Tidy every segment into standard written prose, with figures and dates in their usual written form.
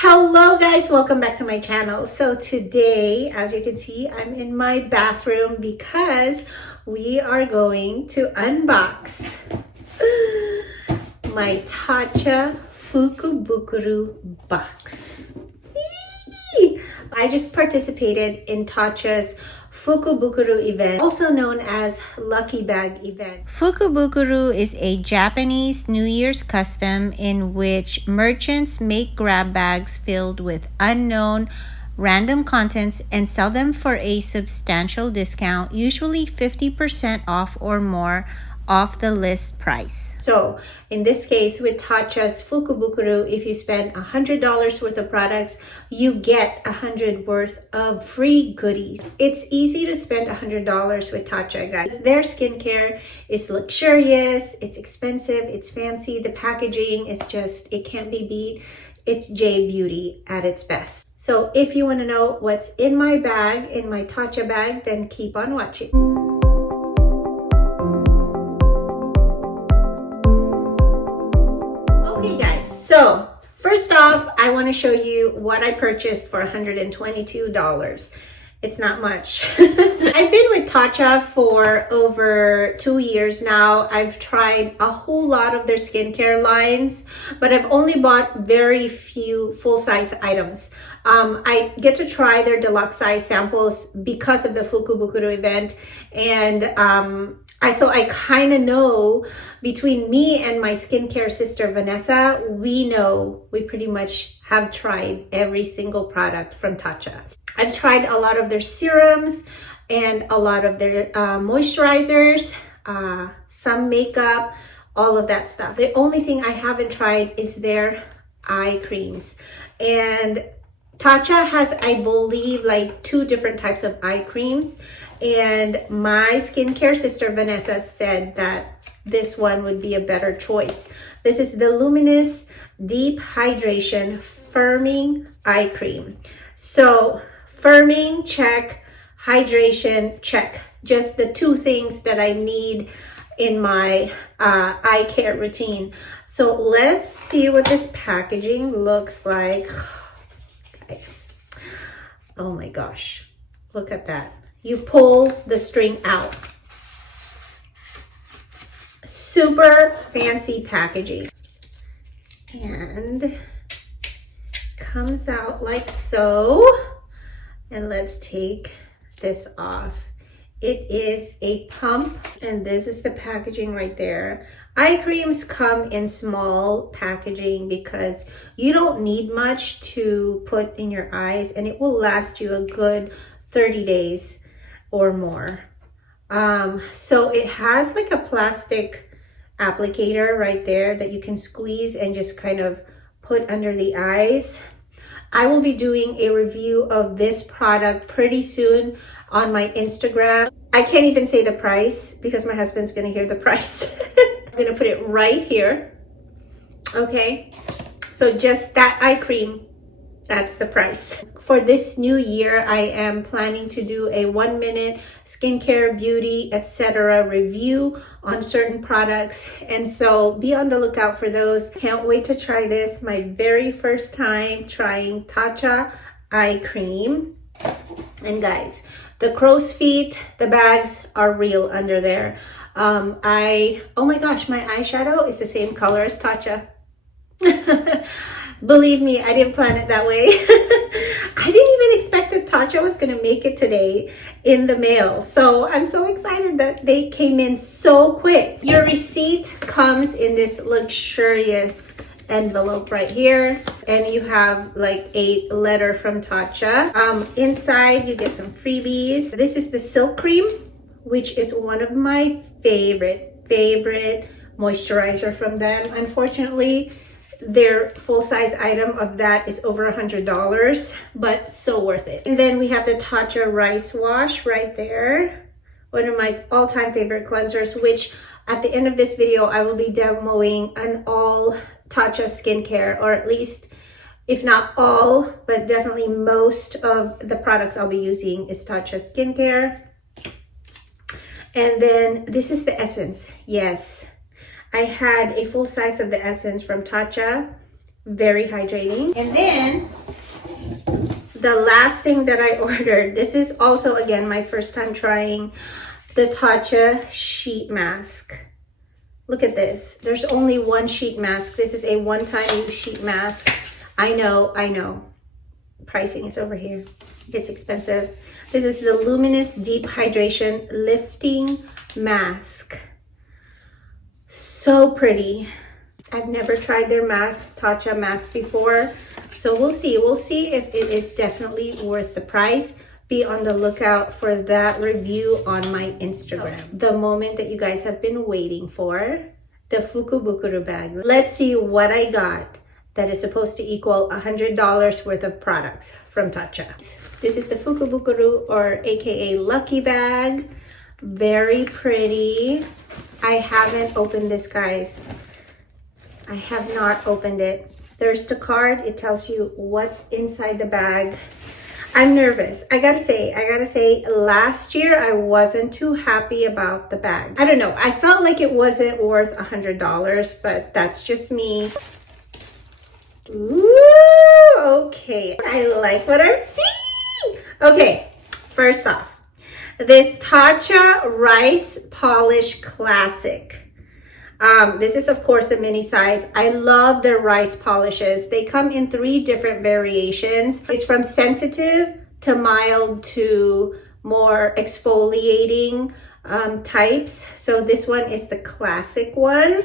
Hello guys, welcome back to my channel. So today, as you can see, I'm in my bathroom because we are going to unbox my Tatcha Fukubukuro box. Yee! I just participated in Tatcha's Fukubukuro event, also known as Lucky Bag event. Fukubukuro is a Japanese New Year's custom in which merchants make grab bags filled with unknown random contents and sell them for a substantial discount, usually 50% off or more off the list price. So in this case with Tatcha's Fukubukuro, if you spend $100 worth of products, you get $100 worth of free goodies. It's easy to spend $100 with Tatcha, guys. Their skincare is luxurious, it's expensive, it's fancy, the packaging is just, it can't be beat. It's J beauty at its best. So if you want to know what's in my bag, in my Tatcha bag, then keep on watching. So first off, I want to show you what I purchased for $122. It's not much. I've been with Tatcha for over 2 years now. I've tried a whole lot of their skincare lines, but I've only bought very few full-size items. I get to try their deluxe size samples because of the Fukubukuro event, and so I kind of know, between me and my skincare sister Vanessa, we pretty much have tried every single product from Tatcha. I've tried a lot of their serums and a lot of their moisturizers, some makeup, all of that stuff. The only thing I haven't tried is their eye creams. And Tatcha has, I believe, like 2 different types of eye creams. And my skincare sister Vanessa said that this one would be a better choice. This is the Luminous Deep Hydration Firming Eye Cream. So firming, check. Hydration, check. Just the 2 things that I need in my eye care routine. So let's see what this packaging looks like. Guys, oh my gosh, look at that. You pull the string out. Super fancy packaging. And comes out like so. And let's take this off. It is a pump, and this is the packaging right there. Eye creams come in small packaging because you don't need much to put in your eyes, and it will last you a good 30 days or more. So it has like a plastic applicator right there that you can squeeze and just kind of put under the eyes. I will be doing a review of this product pretty soon on my Instagram. I can't even say the price because my husband's gonna hear the price. I'm gonna put it right here. Okay, so just that eye cream, that's the price. For this new year, I am planning to do a 1-minute skincare, beauty, etc. review on certain products. And so be on the lookout for those. Can't wait to try this. My very first time trying Tatcha eye cream. And guys, the crow's feet, the bags are real under there. Oh my gosh, my eyeshadow is the same color as Tatcha. Believe me, I didn't plan it that way. I didn't even expect that Tatcha was going to make it today in the mail. So I'm so excited that they came in so quick. Your receipt comes in this luxurious envelope right here. And you have like a letter from Tatcha. Inside, you get some freebies. This is the Silk Cream, which is one of my favorite moisturizer from them. Unfortunately, their full-size item of that is over $100, but so worth it. And then we have the Tatcha Rice Wash right there. One of my all-time favorite cleansers, which at the end of this video, I will be demoing an all Tatcha skincare, or at least, if not all, but definitely most of the products I'll be using is Tatcha skincare. And then this is the essence. Yes, I had a full size of the essence from Tatcha. Very hydrating. And then the last thing that I ordered, this is also again my first time trying the Tatcha sheet mask. Look at this. There's only one sheet mask. This is a one-time use sheet mask. I know. Pricing is over here. It's expensive. This is the Luminous Deep Hydration Lifting Mask. So pretty. I've never tried their mask, Tatcha mask before. So we'll see. We'll see if it is definitely worth the price. Be on the lookout for that review on my Instagram. The moment that you guys have been waiting for, the Fukubukuro bag. Let's see what I got that is supposed to equal $100 worth of products from Tatcha. This is the Fukubukuro, or AKA Lucky Bag. Very pretty. I haven't opened this, guys. I have not opened it. There's the card. It tells you what's inside the bag. I'm nervous. I gotta say, last year I wasn't too happy about the bag. I don't know. I felt like it wasn't worth $100, but that's just me. Ooh, okay. I like what I'm seeing. Okay, first off, this Tatcha Rice Polish Classic. This is of course the mini size. I love their rice polishes. They come in 3 different variations. It's from sensitive to mild to more exfoliating types. So this one is the classic one.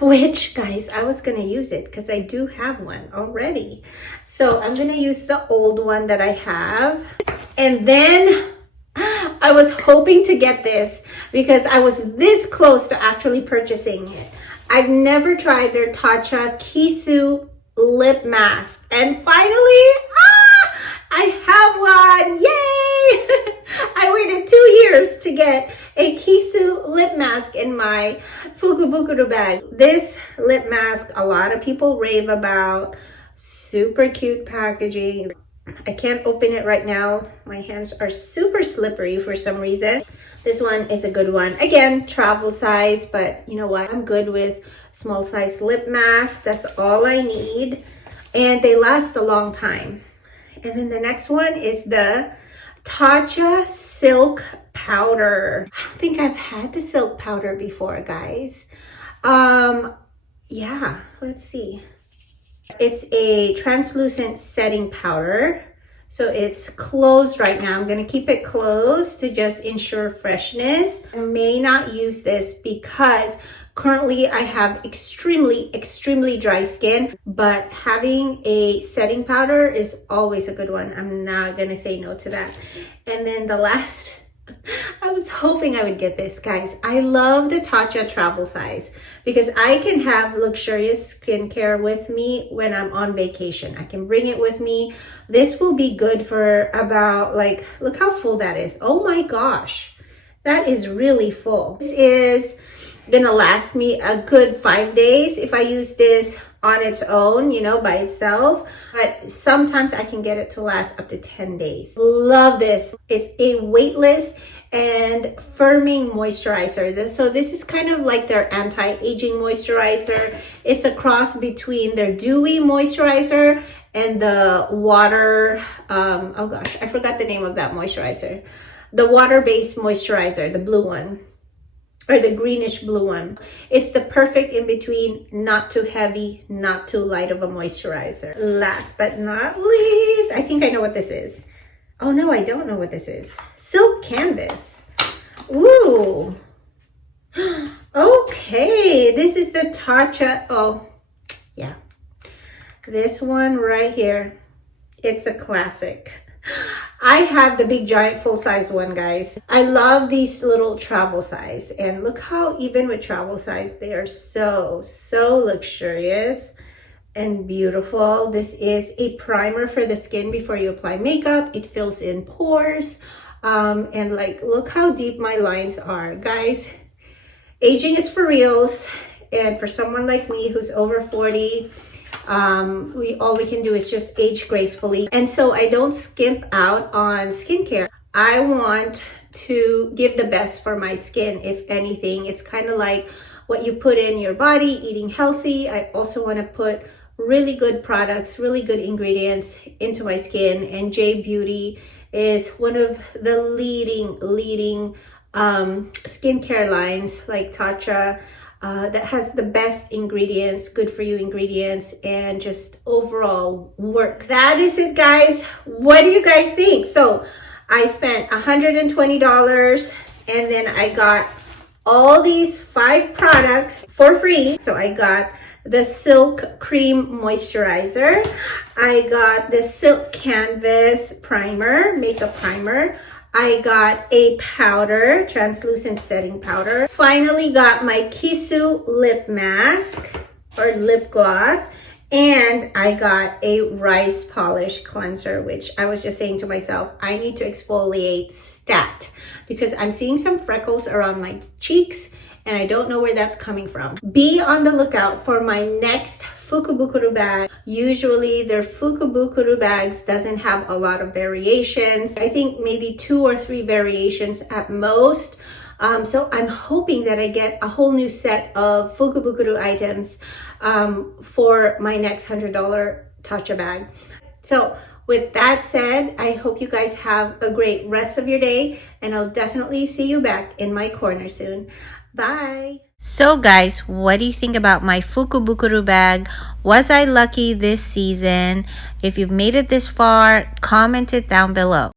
Which, guys, I was gonna use it because I do have one already. So I'm gonna use the old one that I have. And then I was hoping to get this because I was this close to actually purchasing it. I've never tried their Tatcha Kisu lip mask. And finally, I have one, yay! I waited 2 years to get a Kisu lip mask in my Fukubukuro bag. This lip mask, a lot of people rave about. Super cute packaging. I can't open it right now. My hands are super slippery for some reason. This one is a good one. Again, travel size, but you know what? I'm good with small size lip mask. That's all I need. And they last a long time. And then the next one is the Tatcha Silk Powder. I don't think I've had the silk powder before, guys. Yeah, let's see. It's a translucent setting powder. So it's closed right now. I'm gonna keep it closed to just ensure freshness. I may not use this because currently I have extremely dry skin, but having a setting powder is always a good one. I'm not gonna say no to that. And then the last, I was hoping I would get this, guys. I love the Tatcha travel size because I can have luxurious skincare with me when I'm on vacation. I can bring it with me. This will be good for about, like, look how full that is. Oh my gosh, that is really full. This is gonna last me a good 5 days if I use this on its own, you know, by itself. But sometimes I can get it to last up to 10 days. Love this. It's a weightless and firming moisturizer. So this is kind of like their anti-aging moisturizer. It's a cross between their dewy moisturizer and the water, oh gosh, I forgot the name of that moisturizer. The water-based moisturizer, the blue one. Or the greenish blue one. It's the perfect in between, not too heavy, not too light of a moisturizer. Last but not least, I think I know what this is. Oh no, I don't know what this is. Silk Canvas. Ooh. Okay, this is the Tatcha, oh yeah. This one right here, it's a classic. I have the big giant full size one, guys. I love these little travel size, and look how even with travel size they are so luxurious and beautiful. This is a primer for the skin before you apply makeup. It fills in pores, and like, look how deep my lines are, guys. Aging is for reals, and for someone like me who's over 40, all we can do is just age gracefully. And so I don't skimp out on skincare. I want to give the best for my skin. If anything, it's kind of like what you put in your body, eating healthy. I also want to put really good products, really good ingredients into my skin. And J Beauty is one of the leading skincare lines like Tatcha that has the best ingredients, good for you ingredients, and just overall works. That is it, guys. What do you guys think? So I spent $120 and then I got all these 5 products for free. So I got the Silk Cream Moisturizer. I got the Silk Canvas Primer, Makeup Primer. I got a powder, translucent setting powder. Finally got my Kisu lip mask or lip gloss. And I got a rice polish cleanser, which I was just saying to myself, I need to exfoliate stat because I'm seeing some freckles around my cheeks and I don't know where that's coming from. Be on the lookout for my next Fukubukuro bag. Usually their Fukubukuro bags doesn't have a lot of variations. I think maybe 2 or 3 variations at most. So I'm hoping that I get a whole new set of Fukubukuro items for my next $100 Tatcha bag. So with that said, I hope you guys have a great rest of your day and I'll definitely see you back in my corner soon. Bye. So guys, what do you think about my Fukubukuro bag? Was I lucky this season? If you've made it this far, comment it down below.